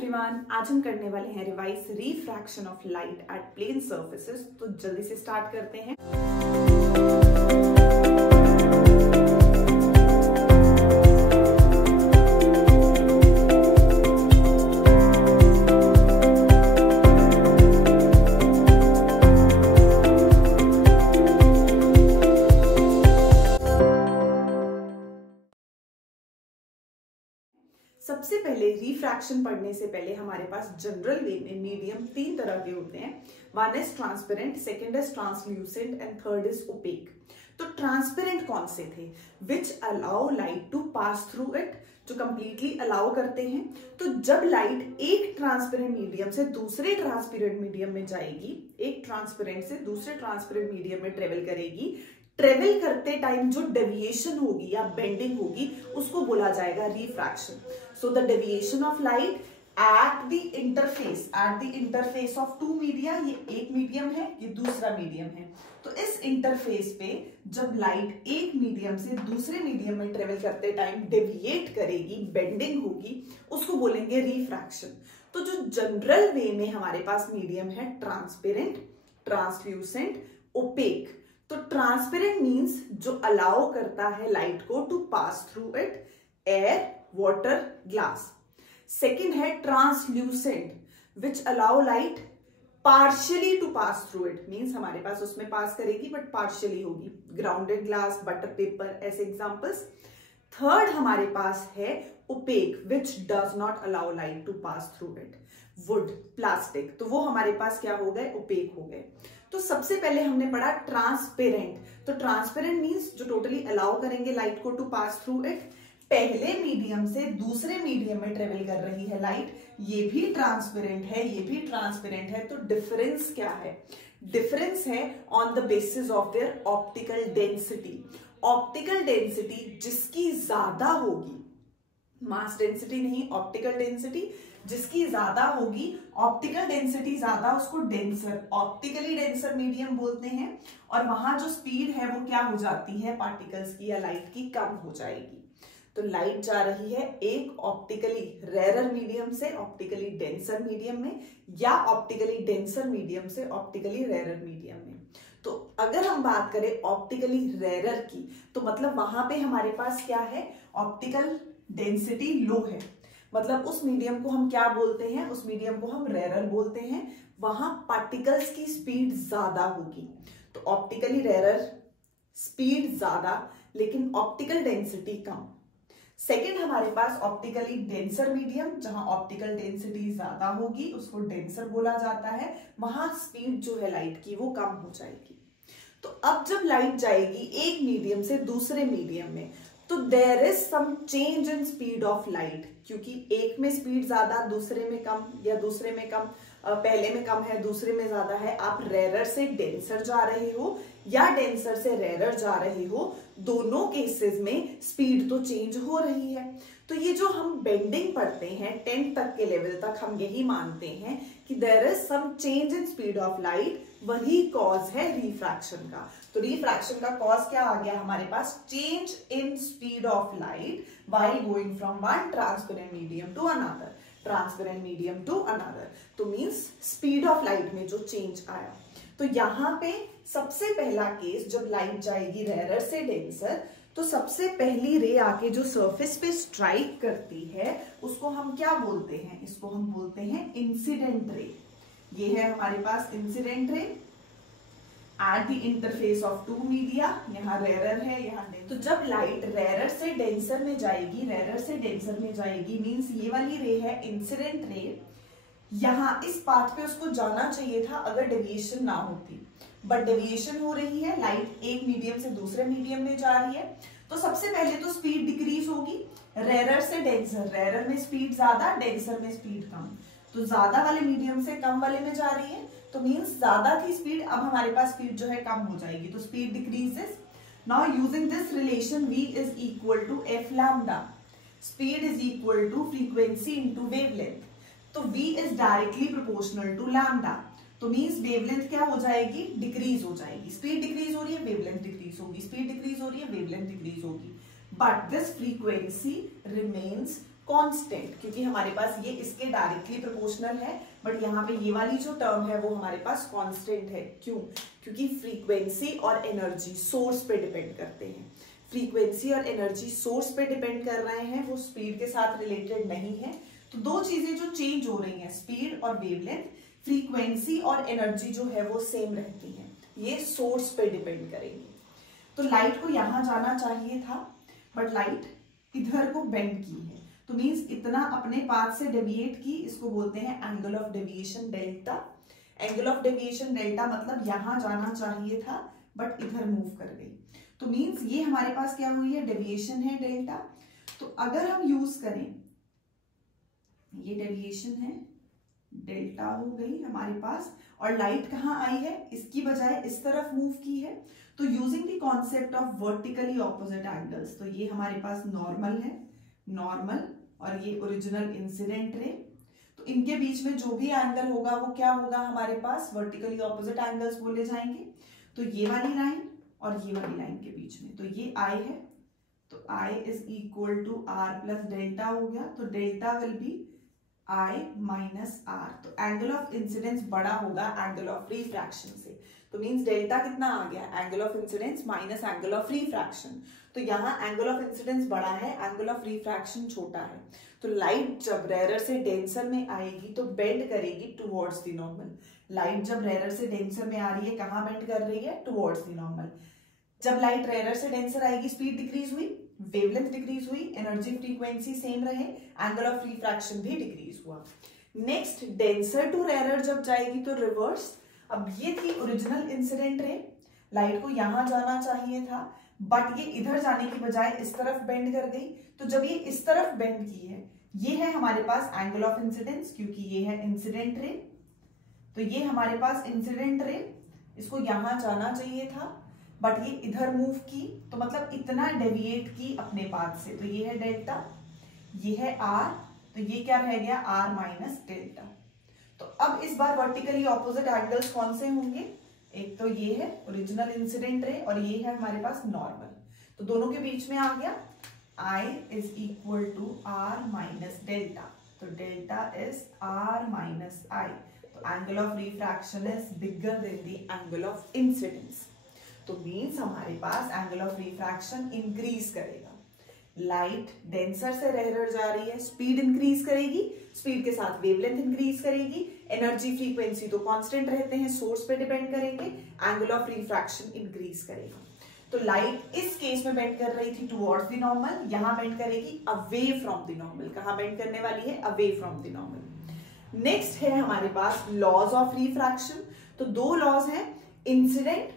Everyone, आज हम करने वाले हैं revise refraction of light at plane surfaces. तो जल्दी से स्टार्ट करते हैं। सबसे पहले रिफ्रैक्शन पढ़ने से पहले हमारे पास जनरल वे में मीडियम तीन तरह के होते हैं। One is transparent, second is translucent and third is opaque. तो ट्रांसपेरेंट कौन से थे? Which allow light to pass through it, जो कंप्लीटली अलाउ करते हैं। तो जब लाइट एक ट्रांसपेरेंट मीडियम से दूसरे ट्रांसपेरेंट मीडियम में जाएगी, एक ट्रांसपेरेंट से दूसरे ट्रांसपेरेंट मीडियम में ट्रेवल करेगी, ट्रेवल करते टाइम जो डेविएशन होगी या बेंडिंग होगी उसको बोला जाएगा refraction. So the deviation of light at the interface of two media, ये एक मीडियम है, ये दूसरा मीडियम है। तो इस इंटरफेस पे जब लाइट एक मीडियम से दूसरे मीडियम में ट्रेवल करते टाइम डेविएट करेगी, बेंडिंग होगी, उसको बोलेंगे रिफ्रैक्शन। तो जो जनरल वे में हमारे पास मीडियम है ट्रांसपेरेंट, ट्रांसल्यूसेंट, ओपेक। तो ट्रांसपेरेंट मींस जो अलाउ करता है लाइट को to pass through it, air, water, glass. Second है translucent, which allow light partially to pass through it, means हमारे पास उसमें पास करेगी बट पार्शियली होगी, ग्राउंडेड ग्लास, बटर पेपर, ऐसे एग्जांपल्स। थर्ड हमारे पास है opaque, which does not allow light to pass through it, wood, plastic. तो वो हमारे पास क्या हो गए? ओपेक हो गए। तो सबसे पहले हमने पढ़ा ट्रांसपेरेंट। तो ट्रांसपेरेंट मींस जो टोटली अलाउ करेंगे लाइट को टू पास थ्रू इट। पहले मीडियम से दूसरे मीडियम में ट्रेवल कर रही है लाइट, ये भी ट्रांसपेरेंट है, ये भी ट्रांसपेरेंट है। तो डिफरेंस क्या है? डिफरेंस है on the basis of their optical density. Optical density जिसकी ज्यादा होगी, मास डेंसिटी नहीं, ऑप्टिकल डेंसिटी जिसकी ज्यादा होगी, ऑप्टिकल डेंसिटी ज्यादा, उसको डेंसर, ऑप्टिकली डेंसर मीडियम बोलते हैं। और वहां जो स्पीड है वो क्या हो जाती है पार्टिकल्स की या लाइट की, कम हो जाएगी। तो लाइट जा रही है एक ऑप्टिकली रेरर मीडियम से ऑप्टिकली डेंसर मीडियम में, या ऑप्टिकली डेंसर मीडियम से ऑप्टिकली रेरर मीडियम में। तो अगर हम बात करें ऑप्टिकली रेरर की, तो मतलब वहां पे हमारे पास क्या है? ऑप्टिकल डेंसिटी लो है, मतलब उस मीडियम को हम क्या बोलते हैं? उस मीडियम को हम रेरर बोलते हैं। वहां पार्टिकल्स की स्पीड ज्यादा होगी। तो ऑप्टिकली रेरर स्पीड ज्यादा लेकिन ऑप्टिकल डेंसिटी कम। सेकेंड हमारे पास ऑप्टिकली डेंसर मीडियम, जहां ऑप्टिकल डेंसिटी ज्यादा होगी उसको डेंसर बोला जाता है, वहां स्पीड जो है लाइट की वो कम हो जाएगी। तो अब जब लाइट जाएगी एक मीडियम से दूसरे मीडियम में, तो there is some change in speed of light, क्योंकि एक में स्पीड ज्यादा, दूसरे में कम, या दूसरे में कम, पहले में कम है, दूसरे में ज्यादा है। आप रेरर से डेंसर जा रहे हो या डेंसर से रेरर जा रहे हो, दोनों केसेस में स्पीड तो चेंज हो रही है। तो ये जो हम बेंडिंग पढ़ते हैं 10th तक के लेवल तक, हम यही मानते हैं कि there is some change in speed of light, वही कॉज है रिफ्रैक्शन का। तो रिफ्रैक्शन का कॉज क्या आ गया हमारे पास? Change in speed of light while going from one transparent medium to another, transparent medium to another. तो मींस स्पीड ऑफ लाइट में जो चेंज आया। तो यहां पे सबसे पहला केस, जब लाइट जाएगी रेरर से डेंसर, तो सबसे पहली रे आके जो सरफेस पे स्ट्राइक करती है उसको हम क्या बोलते हैं? इसको हम बोलते हैं इंसिडेंट रे। ये है हमारे पास incident ray at the interface of two media. यहाँ रेरर है, यहाँ डेंसर। तो जब लाइट रेरर से डेंसर में जाएगी, रेरर से डेंसर में जाएगी, मींस ये वाली रे है इंसिडेंट रे। यहाँ इस पाथ पे उसको जाना चाहिए था अगर डेविएशन ना होती, बट डेविएशन हो रही है, लाइट एक मीडियम से दूसरे मीडियम में जा रही है। तो सबसे पहले तो स्पीड डिक्रीज होगी रेरर से डेंसर, रेरर में स्पीड ज्यादा, डेंसर में स्पीड कम। तो ज्यादा वाले मीडियम से कम वाले में जा रही है, तो मींस ज्यादा थी स्पीड, अब हमारे पास स्पीड जो है कम हो जाएगी। तो speed decreases. Now using this relation v is equal to F lambda, speed is equal to frequency into wavelength. तो v is directly proportional to lambda. तो मींस वेवलेंथ क्या हो जाएगी? डिक्रीज हो जाएगी। स्पीड डिक्रीज हो रही है, वेवलेंथ डिक्रीज होगी, स्पीड डिक्रीज हो रही है, वेवलेंथ डिक्रीज होगी, but this frequency remains constant, क्योंकि हमारे पास ये इसके डायरेक्टली प्रोपोर्शनल है, बट यहाँ पे ये वाली जो टर्म है वो हमारे पास कांस्टेंट है। क्यों? क्योंकि फ्रीक्वेंसी और एनर्जी सोर्स पे डिपेंड करते हैं। फ्रीक्वेंसी और एनर्जी सोर्स पे डिपेंड कर रहे हैं, वो स्पीड के साथ रिलेटेड नहीं है। तो दो चीजें जो चेंज हो रही हैं, स्पीड और वेवलेंथ, फ्रीक्वेंसी और एनर्जी जो है वो सेम रहती है, ये सोर्स पे डिपेंड करेंगी। तो लाइट को यहां जाना चाहिए था, बट लाइट इधर को बेंड की है, तो मींस इतना अपने पाथ से डेविएट की, इसको बोलते हैं angle of deviation delta. Angle of deviation delta मतलब यहां जाना चाहिए था बट इधर मूव कर गई, तो मींस ये हमारे पास क्या हुई है, डेविएशन है डेल्टा। तो अगर हम यूज करें, ये डेविएशन है डेल्टा हो गई हमारे पास, और लाइट कहाँ आई है, इसकी बजाय इस तरफ मूव की है। तो using the concept of vertically opposite angles, तो ये हमारे पास नॉर्मल है, नॉर्मल, और ये ओरिजिनल इंसिडेंट रे, तो इनके बीच में जो भी एंगल होगा वो क्या होगा, हमारे पास वर्टिकली ऑपोजिट एंगल्स बोले जाएंगे। तो ये वाली लाइन और ये वाली लाइन के बीच में, तो ये आई है, तो I is equal to R plus delta हो गया, तो delta will be I minus R. तो एंगल ऑफ इंसिडेंस बड़ा होगा एंगल ऑफ रिफ्रैक्शन से, तो मींस डेल्टा कितना आ गया, angle of incidence minus angle of refraction. तो यहाँ एंगल ऑफ इंसिडेंस बड़ा है, एंगल ऑफ रिफ्रैक्शन छोटा है। तो लाइट जब रेयर से डेंसर में आएगी तो बेंड करेगी टुवर्ड्स द नॉर्मल। लाइट जब रेयर से डेंसर में आ रही है, कहाँ बेंड कर रही है, टुवर्ड्स द नॉर्मल। जब लाइट रेयर से डेंसर आएगी, स्पीड डिक्रीज हुई, वेवलेंथ डिक्रीज हुई, एनर्जी फ्रीक्वेंसी सेम रहे, एंगल ऑफ रिफ्रैक्शन भी डिक्रीज हुआ। नेक्स्ट डेंसर टू रेयर जब जाएगी तो रिवर्स। अब ये थी ओरिजिनल इंसिडेंट रे, लाइट को यहां जाना चाहिए था बट ये इधर जाने की बजाय इस तरफ बेंड कर गई। तो जब ये इस तरफ बेंड की है, ये है हमारे पास एंगल ऑफ इंसिडेंस, क्योंकि ये है इंसिडेंट रे, तो ये हमारे पास इंसिडेंट रे, इसको यहां जाना चाहिए था बट ये इधर मूव की, तो मतलब इतना डेविएट की अपने पाथ से, तो ये है डेल्टा, ये है आर, तो ये क्या रह गया, आर माइनस डेल्टा। तो अब इस बार वर्टिकली ऑपोजिट एंगल्स कौन से होंगे, एक तो ये है ओरिजिनल इंसिडेंट रे और ये है हमारे पास नॉर्मल, तो दोनों के बीच में आ गया I is equal to R minus delta, तो delta is R minus I. तो angle of refraction is bigger than the angle of incidence, तो मीन्स हमारे पास एंगल ऑफ रिफ्रैक्शन इंक्रीज करेगा। लाइट डेंसर से रेयर जा रही है, स्पीड इंक्रीज करेगी, स्पीड के साथ वेवलेंथ इंक्रीज करेगी, एनर्जी फ्रीक्वेंसी तो कांस्टेंट रहते हैं, सोर्स पे डिपेंड करेंगे, एंगल ऑफ रिफ्रैक्शन इंक्रीज करेगा। तो लाइट इस केस में बेंड कर रही थी टुवर्ड्स द नॉर्मल, यहां बेंड करेगी अवे फ्रॉम द नॉर्मल। कहां बेंड करने वाली है, away from the normal. Next है हमारे पास लॉज ऑफ रिफ्रैक्शन। तो दो लॉज हैं, इंसिडेंट,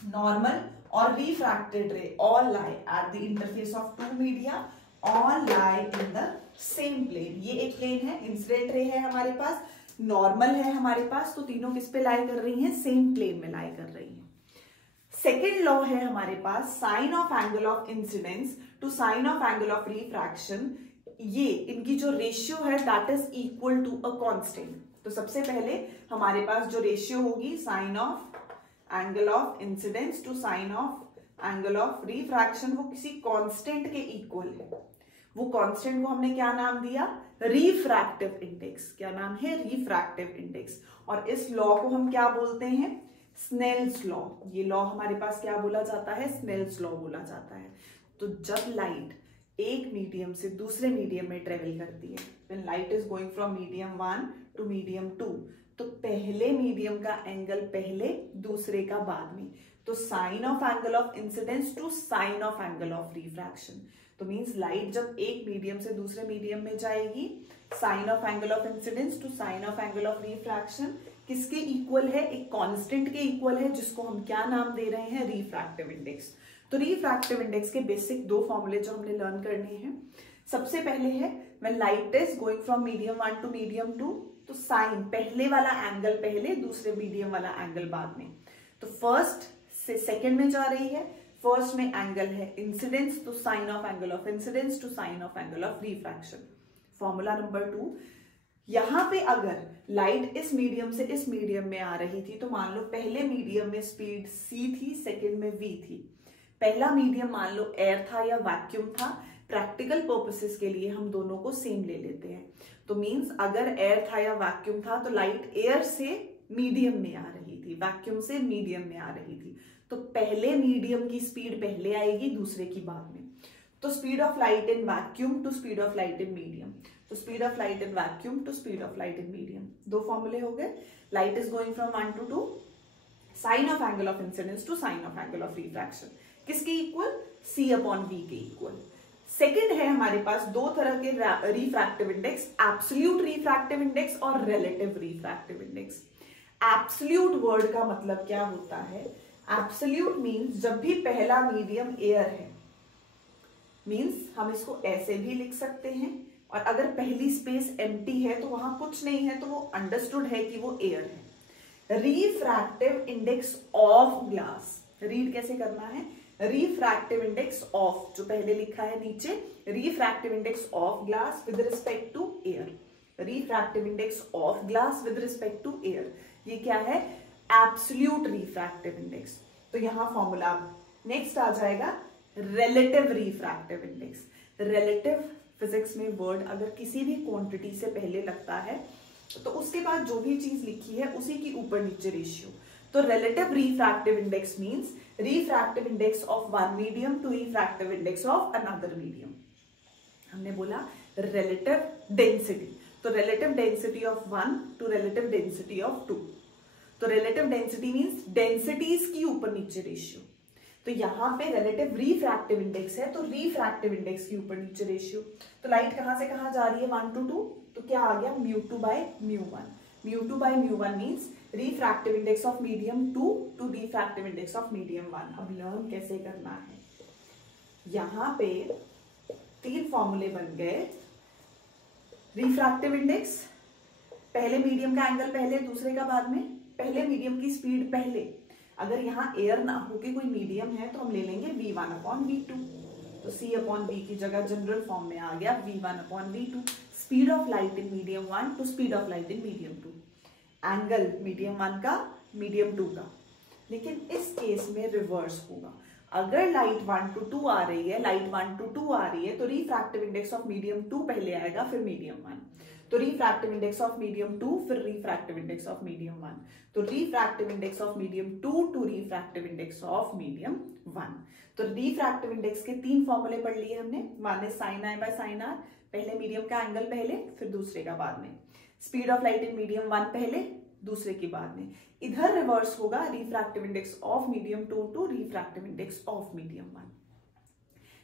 नॉर्मल और रिफ्रैक्टेड रे all lie at the interface of two media, all lie in the same plane। ये एक प्लेन है, इंसिडेंट रे है हमारे पास, नॉर्मल है हमारे पास, तो तीनों किस पे लाई कर रही हैं, सेम प्लेन में लाई कर रही हैं। सेकेंड लॉ है हमारे पास, sine of angle of incidence to sine of angle of refraction, ये इनकी जो रेशियो है that is equal to a constant. तो सबसे पहले हमारे पास जो रेशियो होगी, sine of angle of incidence to sine of angle of refraction, वो किसी कांस्टेंट के इक्वल है। वो कांस्टेंट को हमने क्या नाम दिया, रिफ्रैक्टिव इंडेक्स। क्या नाम है, रिफ्रैक्टिव इंडेक्स। और इस लॉ को हम क्या बोलते हैं, स्नेल्स लॉ। ये लॉ हमारे पास क्या बोला जाता है, स्नेल्स लॉ बोला जाता है। तो जब लाइट एक मीडियम से दूसरे मीडियम में ट्रेवल करती है, when light is going from medium 1 to medium 2, तो पहले मीडियम का एंगल पहले, दूसरे का बाद में। तो sine of angle of incidence to sine of angle of refraction, तो मींस लाइट जब एक मीडियम से दूसरे मीडियम में जाएगी, sine of angle of incidence to sine of angle of refraction किसके इक्वल है, एक कांस्टेंट के इक्वल है, जिसको हम क्या नाम दे रहे हैं, रिफ्रैक्टिव इंडेक्स। तो रिफ्रैक्टिव इंडेक्स के बेसिक दो फॉर्मूले जो हमने लर्न करने हैं, सबसे पहले है when light is going from medium 1 to medium 2, तो साइन पहले वाला एंगल पहले, दूसरे मीडियम वाला एंगल बाद में। तो फर्स्ट से सेकंड में जा रही है, फर्स्ट में एंगल है इंसिडेंस, तो sine of angle of incidence to sine of angle of refraction. Formula number 2, यहां पे अगर लाइट इस मीडियम से इस मीडियम में आ रही थी, तो मान लो पहले मीडियम में स्पीड c थी, सेकंड में v थी। पहला मीडियम मान लो एयर था या वैक्यूम था, प्रैक्टिकल पर्पसेस के लिए हम दोनों को सेम ले लेते हैं। तो मींस अगर एयर था या वैक्यूम था तो लाइट एयर से मीडियम में आ रही थी, वैक्यूम से मीडियम में आ रही थी, तो पहले मीडियम की स्पीड पहले आएगी, दूसरे की बाद में। तो speed of light in vacuum to speed of light in medium, तो speed of light in vacuum to speed of light in medium, दो फॉर्मूले हो गए। Light is going from 1 to 2, sine of angle of incidence to sine of angle of refraction, किसके equal, C/V के equal. Second है हमारे पास दो तरह के refractive index, absolute refractive index और relative refractive index. Absolute word का मतलब क्या होता है, एब्सोल्यूट मींस जब भी पहला मीडियम एयर है, मींस हम इसको ऐसे भी लिख सकते हैं, और अगर पहली स्पेस एम्प्टी है तो वहां कुछ नहीं है तो वो अंडरस्टूड है कि वो एयर है। Refractive index of glass, read कैसे करना है, रिफ्रैक्टिव इंडेक्स ऑफ, जो पहले लिखा है नीचे, refractive index of glass with respect to air, refractive index of glass with respect to air, ये क्या है, एब्सोल्यूट रिफ्रैक्टिव इंडेक्स। तो यहां फॉर्मूला नेक्स्ट आ जाएगा relative refractive index. Relative physics में वर्ड अगर किसी भी क्वांटिटी से पहले लगता है तो उसके बाद जो भी चीज लिखी है उसी की ऊपर नीचे रेशियो। तो relative refractive index means refractive index of one medium to refractive index of another medium. हमने बोला रिलेटिव डेंसिटी, तो relative density of 1 to relative density of 2। तो रिलेटिव डेंसिटी मींस डेंसिटीज की ऊपर नीचे रेशियो। तो यहां पे रिलेटिव रिफ्रैक्टिव इंडेक्स है तो रिफ्रैक्टिव इंडेक्स की ऊपर नीचे रेशियो। तो लाइट कहां से कहां जा रही है, 1 to 2, तो क्या आ गया, μ2/μ1। μ2/μ1 means refractive index of medium 2 to refractive index of medium 1। अब लर्न कैसे करना है, यहां पे 3 फॉर्मूले बन गए। रिफ्रैक्टिव इंडेक्स, पहले मीडियम का एंगल पहले, दूसरे का बाद में, पहले मीडियम की स्पीड पहले, अगर यहां एयर ना होके कोई मीडियम है तो हम ले लेंगे V1/V2, तो C/V की जगह जनरल फॉर्म में आ गया V1/V2। Speed of light in medium 1 to speed of light in medium 2, angle medium 1 का मीडियम 2 का। लेकिन इस केस में रिवर्स होगा, अगर लाइट 1 to 2 आ रही है, लाइट 1 to 2 आ रही है तो रिफ्रैक्टिव इंडेक्स ऑफ मीडियम 2 पहले आएगा फिर मीडियम 1। तो रिफ्रैक्टिव इंडेक्स ऑफ मीडियम 2 फिर रिफ्रैक्टिव इंडेक्स ऑफ मीडियम 1, तो refractive index of medium 2 to refractive index of medium 1। तो रिफ्रैक्टिव इंडेक्स के 3 फॉर्मूले पढ़ लिए हमने, one is sin I by sin R, पहले मीडियम का एंगल पहले फिर दूसरे का बाद में, speed of light in medium 1 पहले दूसरे के बाद में। इधर रिवर्स होगा, refractive index of medium 2 to refractive index of medium 1।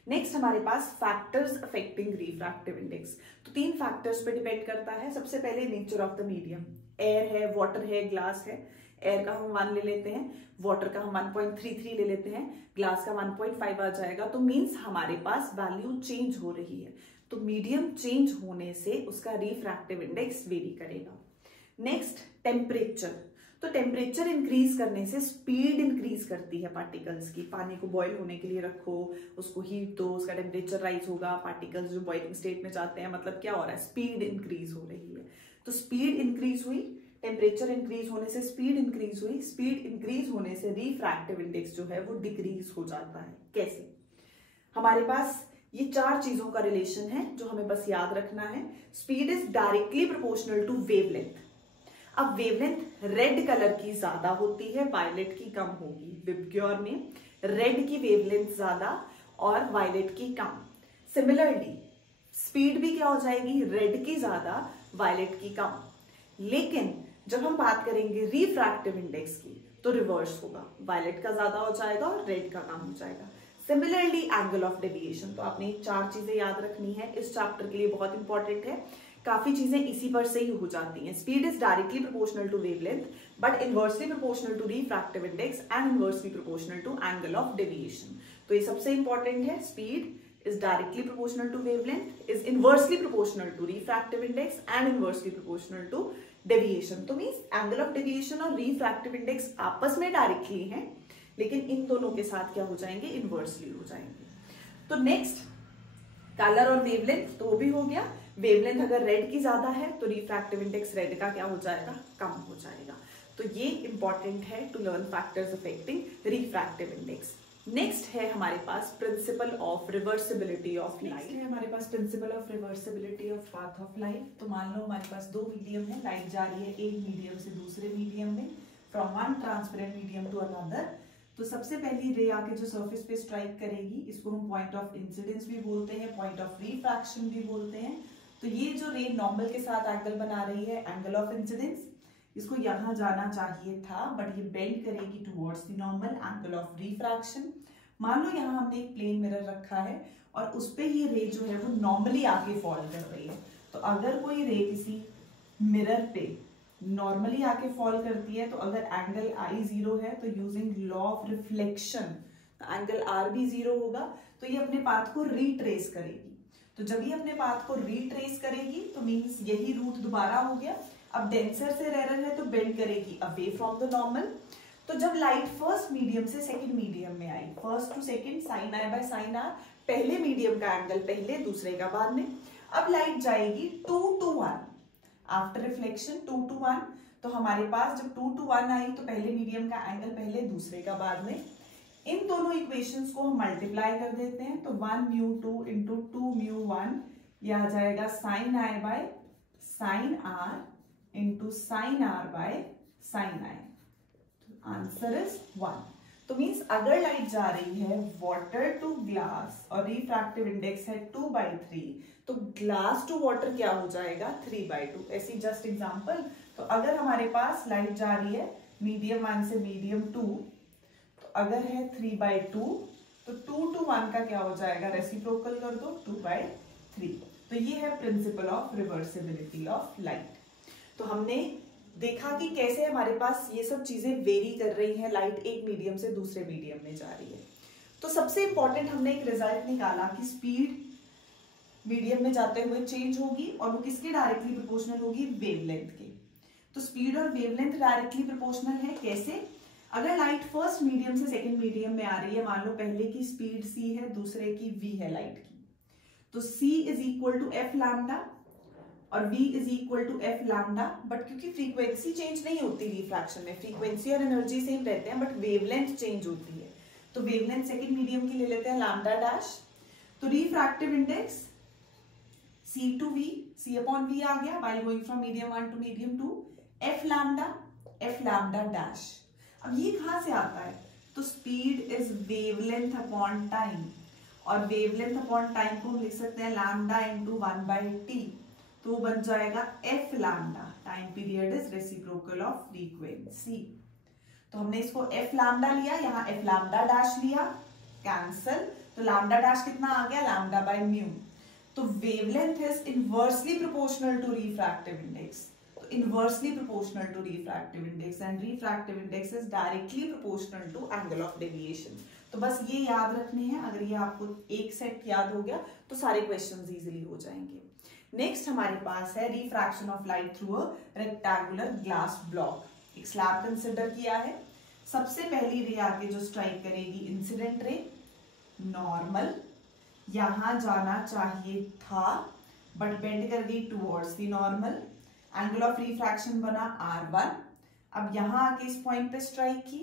Next हमारे पास फैक्टर्स अफेक्टिंग रिफ्रैक्टिव इंडेक्स। तो 3 फैक्टर्स पे डिपेंड करता है। सबसे पहले nature of the medium, air है, वाटर है, ग्लास है। एयर का हम 1 ले लेते हैं, वाटर का हम 1.33 ले लेते हैं, ग्लास का 1.5 आ जाएगा। तो मींस हमारे पास वैल्यू चेंज हो रही है, तो मीडियम चेंज होने से उसका रिफ्रैक्टिव इंडेक्स वेरी करेगा। नेक्स्ट टेम्परेचर, तो टेम्परेचर इंक्रीज करने से स्पीड इंक्रीज करती है पार्टिकल्स की। पानी को बॉईल होने के लिए रखो, उसको हीट दो, उसका टेम्परेचर राइज होगा, पार्टिकल्स जो बॉइलिंग स्टेट में जाते हैं, मतलब क्या हो रहा है, स्पीड इंक्रीज हो रही है। तो स्पीड इंक्रीज हुई, टेम्परेचर इंक्रीज होने से स्पीड इंक्रीज हुई, स्पीड इंक्रीज होने से रिफ्रैक्टिव इंडेक्स जो है वो डिक्रीज हो जाता है। कैसे, हमारे पास ये 4 चीजों का रिलेशन है जो हमें बस याद रखना है। Speed is directly proportional to wavelength. अब वेवलेंथ रेड कलर की ज्यादा होती है, वायलेट की कम होगी। विबग्योर में रेड की वेवलेंथ ज्यादा और वायलेट की कम। सिमिलरली स्पीड भी क्या हो जाएगी, रेड की ज्यादा, वायलेट की कम। लेकिन जब हम बात करेंगे रिफ्रैक्टिव इंडेक्स की तो रिवर्स होगा, वायलेट का ज्यादा हो जाएगा और रेड का कम हो जाएगा। सिमिलरली एंगल ऑफ डेविएशन, तो आपने 4 चीजें याद रखनी है, इस चैप्टर के लिए बहुत इंपॉर्टेंट है। काफी चीजें इसी पर से ही हो जाती हैं। Speed is directly proportional to wavelength but inversely proportional to refractive index and inversely proportional to angle of deviation. तो ये सबसे इंपॉर्टेंट है, स्पीड is directly proportional to wavelength, is inversely proportional to refractive index and inversely proportional to deviation। तो means angle of deviation और refractive index आपस में directly हैं, लेकिन इन दोनों के साथ क्या हो जाएंगे, इनवर्सली हो जाएंगे। तो नेक्स्ट कलर और वेवलेंथ, तो वो भी हो गया। वेवलेंथ अगर रेड की ज्यादा है तो रिफ्रैक्टिव इंडेक्स रेड का क्या हो जाएगा, कम हो जाएगा। तो ये इंपॉर्टेंट है to learn factors affecting refractive index. Next है हमारे पास principle of reversibility of light. है हमारे पास principle of reversibility of path of light. तो मान लो हमारे पास दो मीडियम है, लाइट जा रही है एक मीडियम से दूसरे मीडियम में, from one transparent medium to another. तो सबसे पहली रे आके जो सरफेस पे स्ट्राइक करेगी, इसको हम पॉइंट ऑफ इंसिडेंस भी बोलते हैं, पॉइंट ऑफ रिफ्रैक्शन भी बोलते हैं। तो ये जो रे नॉर्मल के साथ एंगल बना रही है, एंगल ऑफ इंसिडेंस, इसको यहां जाना चाहिए था बट ये बेंड करेगी towards the normal, angle of refraction. मान लो यहाँ हमने एक प्लेन मिरर रखा है और उस पे ये रे जो है वो नॉर्मली आके फॉल कर रही है। तो अगर कोई रे किसी मिरर पे नॉर्मली आके फॉल करती है, तो अगर एंगल आई 0 है तो using law of reflection angle R भी 0 होगा। तो ये अपने पाथ को रिट्रेस करेगी। तो जब ये अपने पाथ को रिट्रेस करेगी तो मींस यही रूट दोबारा हो गया। अब डेंसर से रेयर है तो बेंड करेगी अवे फ्रॉम द नॉर्मल। तो जब लाइट फर्स्ट मीडियम से सेकंड मीडियम में आई, first to second sine I by sine R, पहले मीडियम का एंगल पहले, दूसरे का बाद में। अब लाइट जाएगी 2 to 1 आफ्टर रिफ्लेक्शन, 2 to 1। तो हमारे पास जब 2 to 1 आई तो पहले मीडियम का एंगल पहले, दूसरे का बाद में। इन दोनों इक्वेशंस को हम मल्टीप्लाई कर देते हैं। तो 1μ2 इंटू 2μ1, यह आ जाएगा sine I by sine R into sine R by sine I. Answer is 1। तो मींस अगर लाइट जा रही है वाटर टू ग्लास और रिफ्रैक्टिव इंडेक्स है 2/3, तो ग्लास टू वाटर क्या हो जाएगा 3/2। ऐसी जस्ट एग्जांपल। तो अगर हमारे पास लाइट जा रही है मीडियम 1 से मीडियम 2, तो अगर है 3/2 तो 2 to 1 का क्या हो जाएगा, रेसिप्रोकल कर दो 2/3। तो ये है principal of reversibility of light. तो हमने देखा कि कैसे हमारे पास ये सब चीजें वेरी कर रही हैं, लाइट एक मीडियम से दूसरे मीडियम में जा रही है। तो सबसे इंपॉर्टेंट हमने एक रिजल्ट निकाला कि स्पीड मीडियम में जाते हुए चेंज होगी और वो किसके डायरेक्टली प्रोपोर्शनल होगी, वेवलेंथ के। तो स्पीड और वेवलेंथ डायरेक्टली प्रोपोर्शनल है। कैसे? अगर लाइट फर्स्ट मीडियम से सेकंड मीडियम में आ रही है, मान लो पहले की स्पीड c है, दूसरे की v है लाइट की, तो c is equal to F lambda और v is equal to F lambda. But क्योंकि फ्रीक्वेंसी चेंज नहीं होती रिफ्रैक्शन में, फ्रीक्वेंसी और एनर्जी सेम रहते हैं बट वेवलेंथ चेंज होती है। तो वेवलेंथ सेकंड मीडियम की ले लेते हैं लैम्डा डैश। तो refractive index c to v, c upon v आ गया while going from medium 1 to medium 2, f lambda dash। अब ये कहां से आता है, तो speed is wavelength upon time, और वेवलेंथ अपॉन टाइम को हम लिख सकते हैं लैम्डा इंटू 1/t। तो बन जाएगा f lambda, time period is reciprocal of frequency. तो हमने इसको f लैम्डा लिया, यहाँ f लैम्डा डैश लिया, कैंसल। तो लैम्डा डैश कितना आ गया, लैम्डा बाय म्यू। तो wavelength is inversely proportional to refractive index, तो inversely proportional to refractive index and refractive index is directly proportional to angle of deviation. तो बस ये याद रखने हैं। अगर ये आपको एक सेट याद हो गया तो सारे क्वेश्चंस इजीली हो जाएंगे। नेक्स्ट हमारे पास है refraction of light through a rectangular glass block. एक स्लैब कंसिडर किया है। सबसे पहली रे आके जो स्ट्राइक करेगी इंसिडेंट रे, नॉर्मल यहां जाना चाहिए था बट बेंड कर दी towards the normal, angle of refraction बना r1। अब यहां आके इस पॉइंट पे स्ट्राइक की,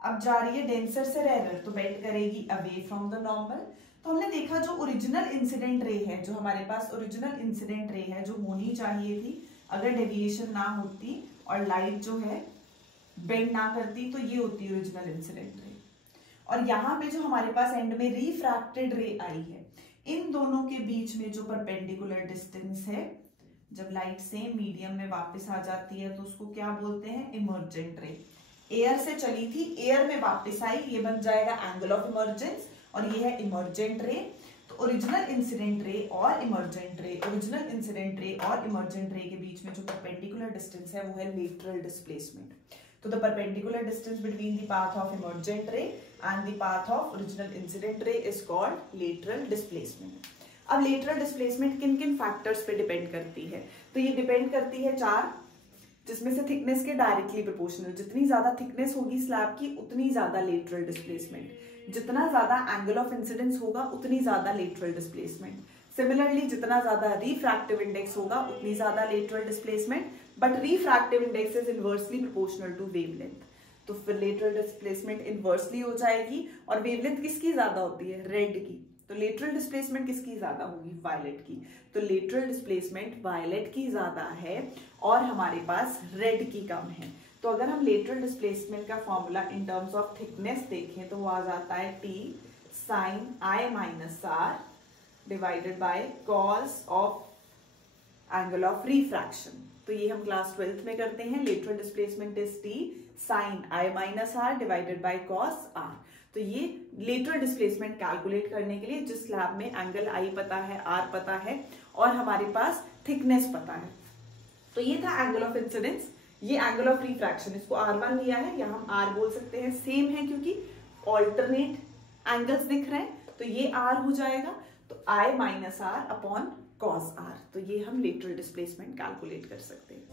अब जा रही है डेंसर से रेयर, तो बेंड करेगी अवे फ्रॉम द नॉर्मल। तो हमने देखा जो ओरिजिनल इंसिडेंट रे है, जो हमारे पास ओरिजिनल इंसिडेंट रे है, जो होनी चाहिए थी अगर डेविएशन ना होती और लाइट जो है बेंड ना करती, तो ये होती ओरिजिनल इंसिडेंट रे। और यहाँ पे जो हमारे पास एंड में रिफ्रैक्टेड रे आई है, इन दोनों के बीच में जो परपेंडिकुलर डिस्टेंस है, जब लाइट सेम मीडियम में वापस आ जाती है तो उसको क्या बोलते हैं, इमर्जेंट रे। एयर से चली थी, एयर में वापस आई, ये बन जाएगा एंगल ऑफ इमर्जेंस और ये है इमर्जेंट रे। तो ओरिजिनल इंसिडेंट रे और इमर्जेंट रे, ओरिजिनल इंसिडेंट रे और इमर्जेंट रे के बीच में जो परपेंडिकुलर डिस्टेंस है वो है लेटरल डिस्प्लेसमेंट। तो the perpendicular distance between the path of emergent रे and the path of original incident ray is called lateral displacement। अब lateral displacement किन किन फैक्टर्स पे डिपेंड करती है, तो ये डिपेंड करती है 4, जिसमें से थिकनेस के डायरेक्टली प्रोपोर्शनल। जितनी ज्यादा थिकनेस होगी स्लैब की उतनी ज्यादा लेटरल डिस्प्लेसमेंट, जितना ज्यादा एंगल ऑफ इंसिडेंस होगा उतनी ज्यादा लेटरल डिस्प्लेसमेंट। सिमिलरली जितना ज्यादा रिफ्रैक्टिव इंडेक्स होगा उतनी ज्यादा lateral displacement, but refractive index is inversely proportional to wavelength. तो फिर लेटरल डिस्प्लेसमेंट इनवर्सली हो जाएगी। और वेवलेंथ किसकी ज्यादा होती है? रेड की। तो लेटरल डिस्प्लेसमेंट किसकी ज्यादा होगी? वायलेट की। तो लेटरल डिस्प्लेसमेंट वायलेट की ज्यादा है और हमारे पास रेड की कम है। तो अगर हम लेटरल डिस्प्लेसमेंट का formula in terms of thickness देखें तो वो आ जाता है T sin I minus R divided by cos of angle of refraction. तो ये हम क्लास 12th में करते हैं। Lateral displacement is T sin I minus R divided by cos R। तो ये लेटरल डिस्प्लेसमेंट कैलकुलेट करने के लिए जिस लैब में एंगल I पता है, R पता है और हमारे पास थिकनेस पता है। तो ये था एंगल ऑफ इंसिडेंस। ये एंगल ऑफ रिफ्रैक्शन, इसको R1 लिया है या हम R बोल सकते हैं, सेम है क्योंकि ऑल्टरनेट एंगल्स दिख रहे हैं। तो ये R हो जाएगा, तो I minus R upon cos R। तो ये हम लेटरल डिस्प्लेसमेंट कैलकुलेट कर सकते हैं।